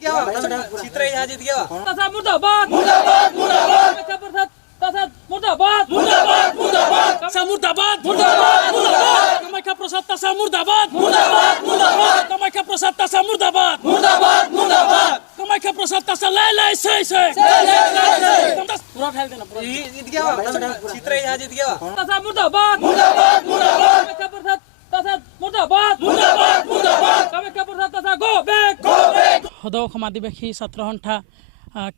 चित्र यहाँ जीत गया। मुर्दाबाद मुर्दाबाद मुर्दाबाद मुर्दाबाद मुर्दाबाद मुर्दाबाद मुर्दाबाद मुर्दाबाद कामाख्या प्रसाद तासा मुर्दाबाद मुर्दाबाद मुर्दाबाद कामाख्या प्रसाद तासा मुर्दाबाद मुर्दाबाद मुर्दाबाद कामाख्या प्रसाद तासा लाई लाई सही सही पूरा फैल देना पूरा जीत गया। चित्र यहाँ जीत गया। तासा मुर्दाबाद मुर्दाबाद मुर्दाबाद कामाख्या प्रसाद तासा मुर्दाबाद मुर्दाबाद मुर्दाबाद कामाख्या प्रसाद तासा गो बैक সদৌ অসম আদিবাসী ছাত্ৰ সন্থা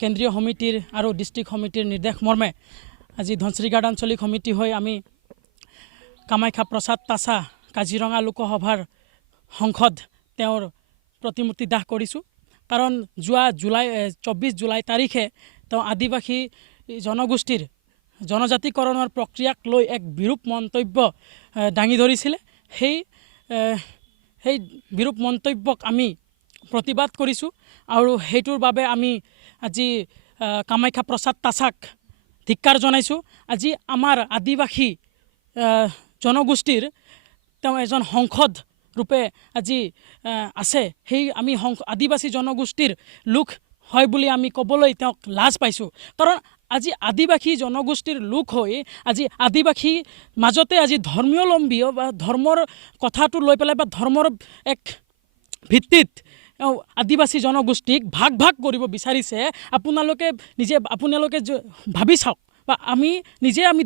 কেন্দ্ৰীয় সমিতিৰ আৰু ডিষ্ট্ৰিক্ট সমিতিৰ নিৰ্দেশ মৰ্মে আজি ধনশিৰি আঞ্চলিক সমিতি হৈ আমি কামাখ্যা প্ৰসাদ তাছা কাজিৰঙা লোকসভাৰ সংসদ তেওঁৰ প্ৰতিমূৰ্তি দাহ কৰিছোঁ। কাৰণ যোৱা 24 জুলাই তাৰিখে তেওঁ আদিবাসী জনগোষ্ঠীৰ জনজাতিকৰণৰ প্ৰক্ৰিয়াক লৈ এক বিৰূপ মন্তব্য দাঙি ধৰিছিলে। সেই বিৰূপ মন্তব্যক আমি প্ৰতিবাদ কৰিছোঁ আৰু সেইটোৰ বাবে আমি আজি কামাখ্যা প্ৰসাদ তাছাক ধিক্কাৰ জনাইছোঁ। আজি আমাৰ আদিবাসী জনগোষ্ঠীৰ তেওঁ এজন সংসদ ৰূপে আজি আছে। সেই আমি আদিবাসী জনগোষ্ঠীৰ লোক হয় বুলি আমি ক'বলৈ তেওঁক লাজ পাইছোঁ। কাৰণ আজি আদিবাসী জনগোষ্ঠীৰ লোক হৈ আজি আদিবাসী মাজতে আজি ধৰ্মীয়লম্বী বা ধৰ্মৰ কথাটো লৈ পেলাই বা ধৰ্মৰ এক ভিত্তিত আদিবাসী জনগোষ্ঠীক ভাগ ভাগ কৰিব বিচাৰিছে। আপোনালোকে ভাবি চাওক বা আমি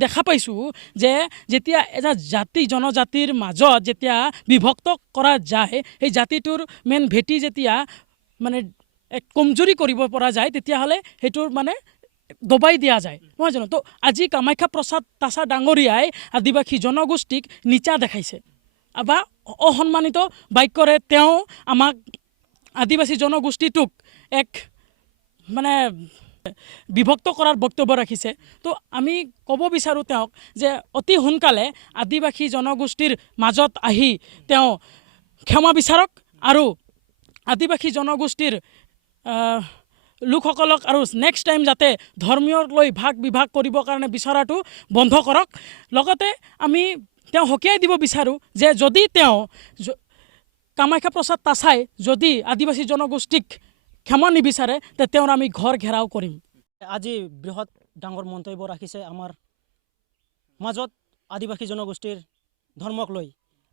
দেখা পাইছোঁ যে যেতিয়া এটা জাতি জনজাতিৰ মাজত যেতিয়া বিভক্ত কৰা যায়, সেই জাতিটোৰ মেইন ভেটি যেতিয়া মানে এক কমজোৰি কৰিব পৰা যায় তেতিয়াহ'লে সেইটোৰ মানে দবাই দিয়া যায়, নহয় জানো? তো আজি কামাখ্যা প্ৰসাদ তাছা ডাঙৰীয়াই আদিবাসী জনগোষ্ঠীক নিচা দেখাইছে বা অসন্মানিত বাক্যৰে তেওঁ আমাক আদিবাসী জনগোষ্ঠীটোক এক মানে বিভক্ত কৰাৰ বক্তব্য ৰাখিছে। তো আমি ক'ব বিচাৰোঁ তেওঁক যে অতি সোনকালে আদিবাসী জনগোষ্ঠীৰ মাজত আহি তেওঁ ক্ষমা বিচাৰক আৰু আদিবাসী জনগোষ্ঠীৰ লোকসকলক আৰু নেক্সট টাইম যাতে ধৰ্মীয় লৈ ভাগ বিভাগ কৰিবৰ কাৰণে বিচৰাটো বন্ধ কৰক। লগতে আমি তেওঁ সকীয়াই দিব বিচাৰোঁ যে যদি তেওঁ কামাখ্যা প্ৰসাদ তাছাই যদি আদিবাসী জনগোষ্ঠীক ক্ষমা নিবিচাৰে তে তেওঁৰ আমি ঘৰ ঘেৰাও কৰিম। আজি বৃহৎ ডাঙৰ মন্তব্য ৰাখিছে আমাৰ মাজত আদিবাসী জনগোষ্ঠীৰ ধৰ্মক লৈ।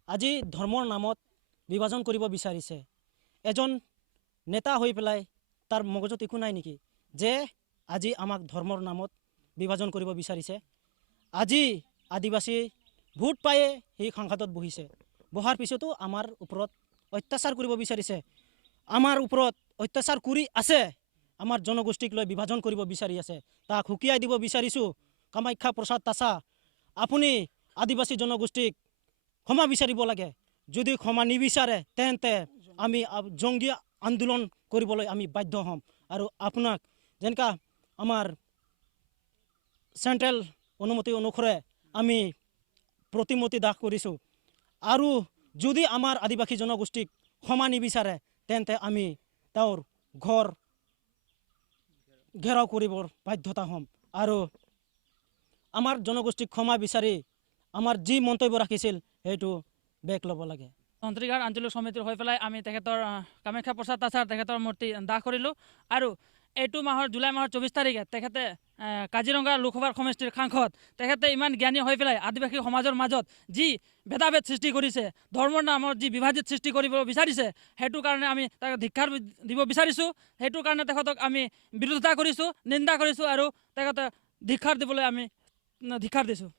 আজি ধৰ্মৰ নামত বিভাজন কৰিব বিচাৰিছে। এজন নেতা হৈ পেলাই তাৰ মগজত একো নাই নেকি যে আজি আমাক ধৰ্মৰ নামত বিভাজন কৰিব বিচাৰিছে? আজি আদিবাসী ভোট পায়ে সেই সংসদত বহিছে। বহাৰ পিছতো আমাৰ ওপৰত অত্যাচাৰ কৰিব বিচাৰিছে। আমাৰ ওপৰত অত্যাচাৰ কৰি আছে। আমাৰ জনগোষ্ঠীক লৈ বিভাজন কৰিব বিচাৰি আছে। তাক হুকিয়াই দিব বিচাৰিছোঁ, কামাখ্যা প্ৰসাদ তাছা আপুনি আদিবাসী জনগোষ্ঠীক ক্ষমা বিচাৰিব লাগে। যদি ক্ষমা নিবিচাৰে তেন্তে আমি জংগী আন্দোলন কৰিবলৈ আমি বাধ্য হ'ম। আৰু আপোনাক যেনেকা আমাৰ চেণ্ট্ৰেল অনুমতি অনুসৰে আমি প্ৰতিমূৰ্তি দাহ কৰিছোঁ। আৰু যদি আমাৰ আদিবাসী জনগোষ্ঠীক ক্ষমা নিবিচাৰে তেন্তে আমি তেওঁৰ ঘৰ ঘেৰাও কৰিবৰ বাধ্যতা হ'ম। আৰু আমাৰ জনগোষ্ঠীক ক্ষমা বিচাৰি আমাৰ যি মন্তব্য ৰাখিছিল সেইটো বেক ল'ব লাগে। ধনশিৰি আঞ্চলিক সমিতিৰ হৈ পেলাই আমি তেখেতৰ কামাখ্যা প্ৰসাদ তাছাৰ তেখেতৰ মূৰ্তি দাহ কৰিলোঁ। আৰু এইটো মাহৰ জুলাই মাহৰ 24 তাৰিখে তেখেতে কাজিৰঙা লোকসভাৰ সমষ্টিৰ সাংসদ তেখেতে ইমান জ্ঞানী হৈ পেলাই আদিবাসী সমাজৰ মাজত যি ভেদাভেদ সৃষ্টি কৰিছে, ধৰ্মৰ নামত যি বিভাজিত সৃষ্টি কৰিব বিচাৰিছে, সেইটো কাৰণে আমি তাক ধিক্কাৰ দিব বিচাৰিছোঁ। সেইটো কাৰণে তেখেতক আমি বিৰোধিতা কৰিছোঁ, নিন্দা কৰিছোঁ আৰু তেখেতে ধিক্কাৰ দিবলৈ আমি ধিক্কাৰ দিছোঁ।